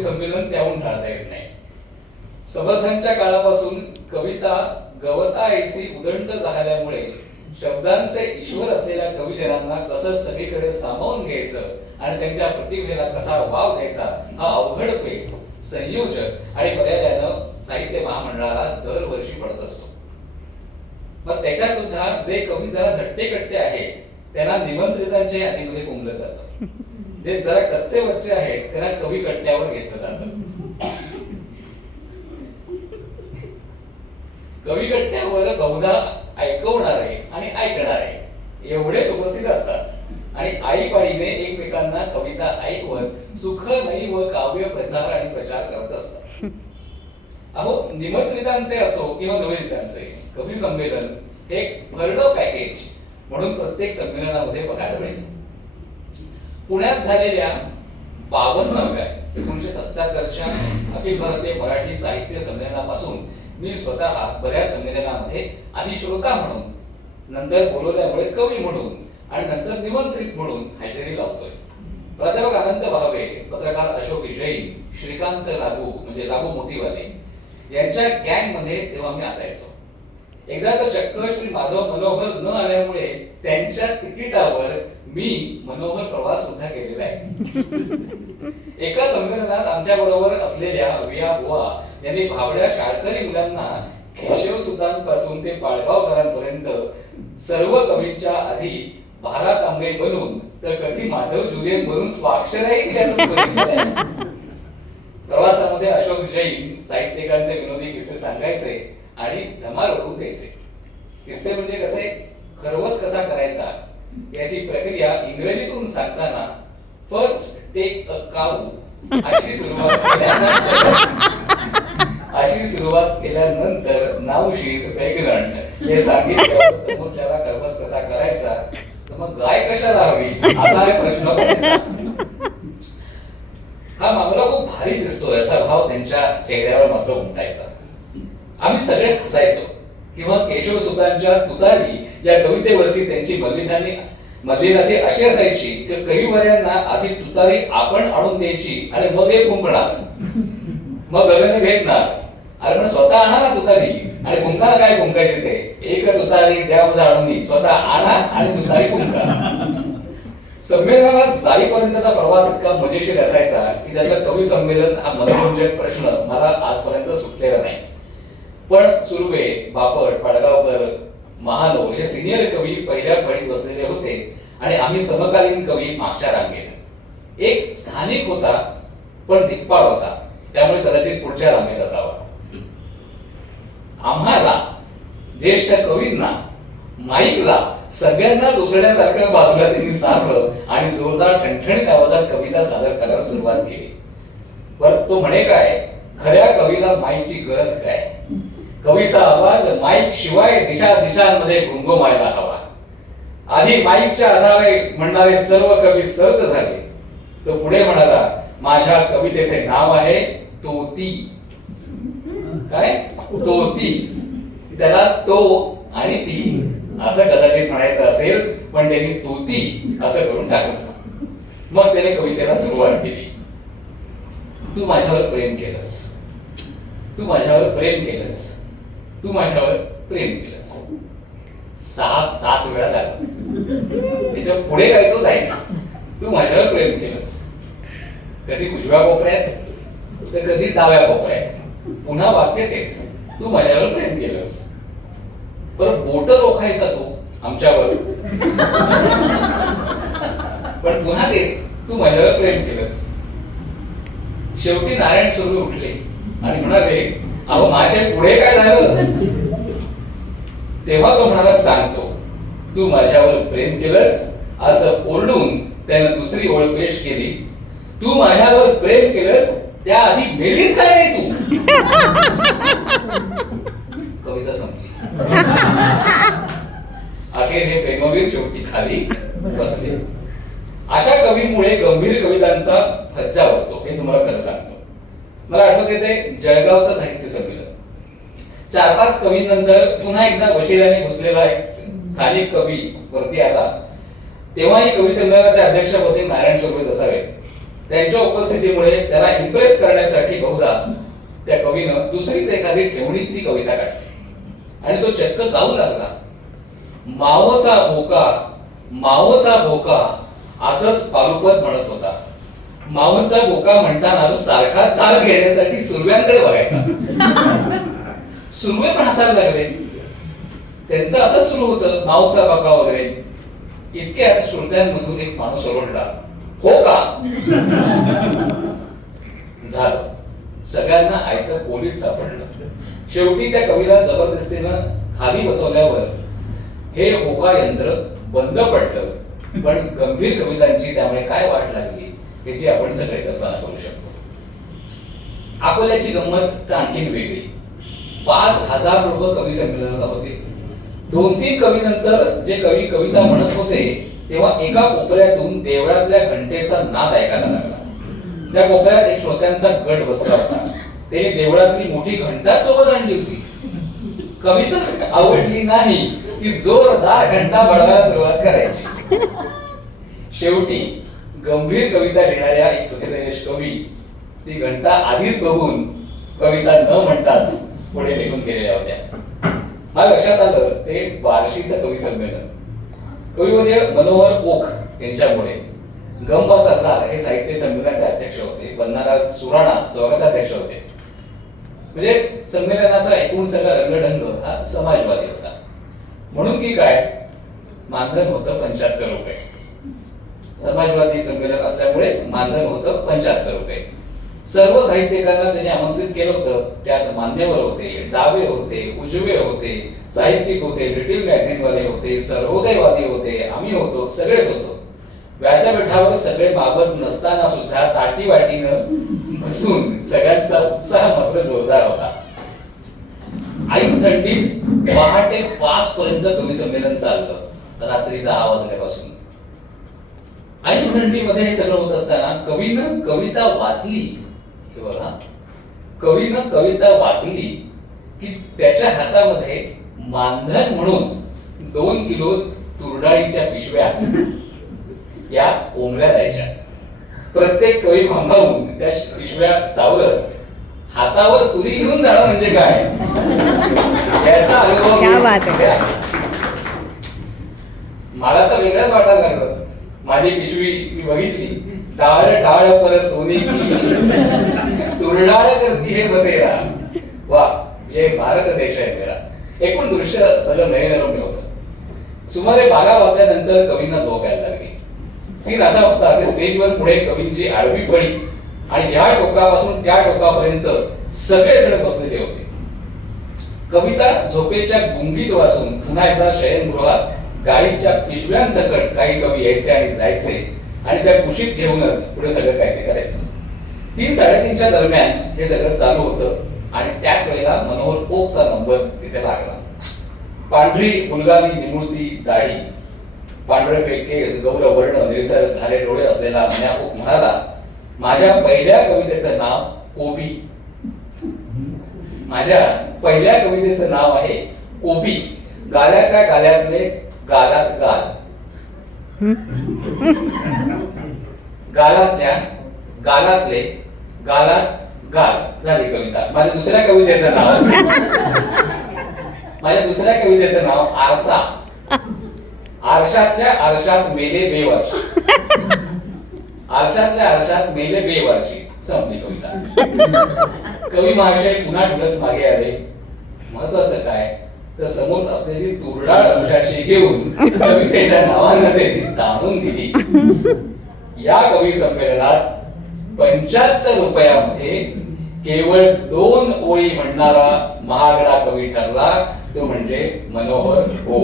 कवी संमेलन त्याहून टाळता येत नाही. समर्थांच्या काळापासून कविता गवता ऐसी उदंड झाल्यामुळे शब्दांचे ईश्वर असलेल्या कविजनांना कसं सगळीकडे सामावून घ्यायचं आणि त्यांच्या प्रतिभेला कसा वाव द्यायचा हा अवघड पेच संयोजक आणि पर्यायानं साहित्य महामंडळाला दरवर्षी पडत असतो. मग त्याच्या सुद्धा जे कवी जरा धट्टे कट्टे आहेत त्यांना निमंत्रितांच्या यादीमध्ये कोंबलं जातं. जे जरा कच्चे वच्चे आहेत त्यांना कवी कट्ट्यावर घेतलं जात. कवी कट्ट्यावर बहुधा ऐकवणारे आणि ऐकणारे एवढेच उपस्थित असतात. आणि आईपाडीने एकमेकांना कविता ऐकवत सुख नाही व काव्य प्रचार आणि प्रचार करत असतात. अहो निमंत्रितांचे असो किंवा निमंत्रितांचे कवी संमेलन हे एक भरड पॅकेज म्हणून प्रत्येक संमेलनामध्ये बघायला मिळते. पुण्यात झालेल्या बावन्नव्या एकोणीशे सत्याहत्तरच्या अखिल भारतीय मराठी साहित्य संमेलनापासून मी स्वतः बऱ्याच संमेलनामध्ये आधी श्रोता म्हणून नंतर बोलवल्यामुळे कवी म्हणून आणि नंतर निमंत्रित म्हणून हजेरी लावतोय. प्राध्यापक अनंत भावे पत्रकार अशोक जैन श्रीकांत लागू म्हणजे लागू मोतीवाले यांच्या गँगमध्ये तेव्हा मी असायचो. एकदा तर चक्क श्री माधव मनोहर न आल्यामुळे त्यांच्या तिकिटावर मी मनोहर प्रवास सुद्धा केलेला आहे. एका संमेलनात आमच्या बरोबर असलेल्या विया बुवा यांनी भावड्या शाळकरी मुलांना केशव सुतांपासून ते पाडगावकरांपर्यंत सर्व कवींच्या आधी भारा तांबे बनून तर कधी माधव जुलियन बनून स्वाक्षरही दिल्याचं प्रवासामध्ये अशोक जैन साहित्यिकांचे विनोदी किस्से सांगायचे आणि धमाल उडवून द्यायचे. किस्से म्हणजे कसे खरवस कसा करायचा? याची प्रक्रिया इंग्रजीतून सांगताना फर्स्ट टेक अ काऊ अशी सुरुवात केल्यानंतर अशी सुरुवात केल्यानंतर नाव शी इज प्रेग्नंट हे सांगितलं समोरच्याला कर्मस कसा करायचा? तर मग गाय कशाला हवी? असा एक प्रश्न हा मामला खूप भारी दिसतोय असा भाव त्यांच्या चेहऱ्यावर मात्र उमटायचा. आम्ही सगळे हसायचो. किंवा केशव सुतांच्या तुतारी या कवितेवरची त्यांची मल्लिकानी मल्लिनाथी अशी असायची की कविवर्यांना आधी तुतारी आपण आणून द्यायची आणि मग हे फुंकणार. मग गगन भेटणार. अरे पण स्वतः आणा ना तुतारी. आणि फुंकाला काय फुंकायचे ते? एक तुतारी द्या माझा आणून दे. स्वतः आणा आणि तुतारी फुंका. संमेलनाला जाईपर्यंतचा प्रवास इतका मजेशीर असायचा की त्याचा कवी संमेलन हा मनोरंजक प्रश्न मला आजपर्यंत सुटलेला नाही. पण सुर्वे बापट पाडगावकर महालो हे सिनियर कवी पहिल्या फळीत बसलेले होते आणि आम्ही समकालीन कवी मागच्या रांगेत. एक स्थानिक होता पण दिप्पाळ होता. त्यामुळे कदाचित पुढच्या रांगेत असावा. आम्हाला ज्येष्ठ कवींना माईकला सगळ्यांना दुसऱ्यासारखं बाजूला त्यांनी सारलं आणि जोरदार ठणठणीत आवाजात कविता सादर करायला सुरुवात केली. परत तो म्हणे काय? खऱ्या कवीला माईची गरज काय? कवीचा आवाज माईक शिवाय दिशा दिशांमध्ये घुंगुमायला हवा. आधी माईकच्या आधारे म्हणणारे सर्व कवी सर्द झाले. तो पुढे म्हणाला माझ्या कवितेचे नाव आहे तोती. काय? तोती. त्याला तो आणि ती असं कदाचित म्हणायचं असेल पण त्यांनी तोती असं करून टाकलं. मग त्याने कवितेला सुरुवात केली. तू माझ्यावर प्रेम केलंस. तू माझ्यावर प्रेम केलंस. तू माझ्यावर प्रेम केलंस. सहा सात वेळा झाला. त्याच्या पुढे काय तो जाईल तू माझ्यावर प्रेम केलंस. कधी उजव्या कोपऱ्यात तर कधी डाव्या कोपऱ्यात पुन्हा वाक्य तेच. तू माझ्यावर प्रेम केलंस. पर बोट रोखायचा तो आमच्यावर. पण पुन्हा तेच. तू माझ्यावर प्रेम केलंस. शेवटी नारायण सुरू उठले आणि म्हणाले अहो माशे पुढे काय झालं? तेव्हा तो म्हणाला सांगतो. तू माझ्यावर प्रेम केलंस असं ओरडून त्यानं दुसरी ओळ पेश केली. तू माझ्यावर प्रेम केलंस त्याआधी मेलीस काय नाही तू? कविता संपली. अखेर हे प्रेमवीर शेवटी खाली बसले. अशा कवीमुळे गंभीर कवितांचा फज्जा होतो हे तुम्हाला खरं सांगतो. मला आठवते ते जळगावचं साहित्य संमेलन. चार पाच कवींनंतर पुन्हा एकदा वशिल्याने घुसलेला एक स्थानिक कवी वरती आला. तेव्हाही कवी संमेलनाचे अध्यक्षपदी नारायण सुर्वेत असावे. त्यांच्या उपस्थितीमुळे त्याला इम्प्रेस करण्यासाठी बहुधा त्या कवीनं दुसरीच एखादी ठेवणीतली कविता काढली. आणि तो चक्क गाऊ लागला. मावचा भोका मावचा भोका असंच पालुपत म्हणत होता. माऊंचा बोका म्हणताना तो सारखा ताल घेण्यासाठी सुरव्यांकडे बघायचा. सुरवे पण हसायला लागले. त्यांचं असं सुरू होतं माऊचा बाका वगैरे. इतक्यात श्रोत्यांमधून एक माणूस ओरडला. हो का? झालं. सगळ्यांना आयतं पोलीस सापडलं. शेवटी त्या कवीला जबरदस्तीनं खाली बसवल्यावर हे होका यंत्र बंद पडलं. पण गंभीर कवितांची त्यामुळे काय वाट लागली? याची आपण सगळे कल्पना करू शकतो. अकोल्याची गंमत तर आणखीन वेगळी. पाच हजार लोक कवी संमेलनाला होते. दोन तीन कवी नंतर जे कवी कविता म्हणत होते तेव्हा एका कोपऱ्यातून देवळातल्या घंटेचा नाद ऐकायला लागला. त्या कोपऱ्यात एक श्रोत्यांचा गट बसला होता. ते देवळातली मोठी घंटा सोबत आणली होती. कविता आवडली नाही ती जोरदार घंटा बळवायला सुरुवात करायची. शेवटी गंभीर कविता लिहिणाऱ्या एक पृथ्वीदेश कवी ती घंटा आधीच बघून कविता न म्हणताच पुढे निघून गेलेल्या होत्या. हा लक्षात आलं ते बार्शीचं कवी संमेलन कविवर्य मनोहर ओख यांच्यामुळे. गंबा सरदार हे साहित्य संमेलनाचे अध्यक्ष होते. बन्नाराव सुराणा स्वागताध्यक्ष होते. म्हणजे संमेलनाचा एकूण सगळा रंगढंग हा समाजवादी होता. म्हणून की काय? मानधन होतं पंच्याहत्तर रुपये. समाजवादी संमेलन असल्यामुळे मानधन होतं पंच्याहत्तर रुपये. सर्व साहित्यकारांना त्यांनी आमंत्रित केलं होतं. त्यात मान्यवर होते डावे होते उजवे होते साहित्यिक होते रिटेल मॅगझिनवाले होते सर्वोदयवादी होते आम्ही होतो सगळेच होतो. व्यासपीठावर सगळे बाबत नसताना सुद्धा ताटी वाटीनं बसून सगळ्यांचा उत्साह मात्र जोरदार होता. आई थंडीत पहाटे पाच पर्यंत कवी संमेलन चाललं. रात्री दहा वाजल्यापासून. ऐन थंडीमध्ये हे सगळं होत असताना कवीनं कविता वाचली. हे बघा. कवीनं कविता वाचली की त्याच्या हातामध्ये मानधन म्हणून दोन किलो तुरडाळीच्या पिशव्या या कोंबड्या द्यायच्या. प्रत्येक कवी भांबावून त्या पिशव्या सावरत हातावर तुरी घेऊन जाणं म्हणजे काय? याचा अनुभव. मला तर वेगळंच वाटायला लागलं. माझी पिशवी मी बघितली. डाळ डाळ पर सोनी तुरडाळ करती हे बसेरा. वा हे भारत देश आहे मेरा. एकूण दृश्य सगळं नयनरम्य होतं. सुमारे बारा वाजल्यानंतर कवींना झोप यायला लागली. सीन असा होता की स्टेजवर पुढे कवींची आडवी फळी आणि या टोकापासून त्या टोकापर्यंत सगळेजण बसलेले होते. कविता झोपेच्या गुंगीत वाचून पुन्हा एकदा शयनगृहात गाडीच्या पिशव्यांसकट काही कवी यायचे आणि जायचे आणि त्या कुशीत घेऊनच पुढे सगळं काय ते करायचं. तीन साडेतीनच्या दरम्यान हे सगळं चालू होतं आणि त्याच वेळेला मनोहर ओकचा नंबर तिथे लागला. पांढरी फुलगावी निमुळती दाढी. पांढरे फेकेस गौर वर्ण निळसर धारे डोळे असलेला मन्या ओक म्हणाला माझ्या पहिल्या कवितेचं नाव कोबी. माझ्या पहिल्या कवितेचं नाव आहे कोबी. गाल्यातल्या गाल्यातले गालात गाल. गालातल्या गालातले गालात गाल झाली कविता. माझ्या दुसऱ्या कवितेचं नाव. माझ्या दुसऱ्या कवितेचं नाव आरसा. आरशातल्या आरशात मेले बेवर्ष आरशातल्या आरशात मेले बेवर्षी संपली कविता. कवी महाशय पुन्हा ढुलत मागे आले. महत्वाचं काय? तर समोर असलेली तुरडाळ अंशाशी घेऊन कवितेच्या नावानं त्यांनी ताणून दिली. या कवी संमेलनात पंच्याहत्तर रुपयामध्ये केवळ दोन ओळी म्हणणारा महागडा कवी ठरला तो म्हणजे मनोहर हो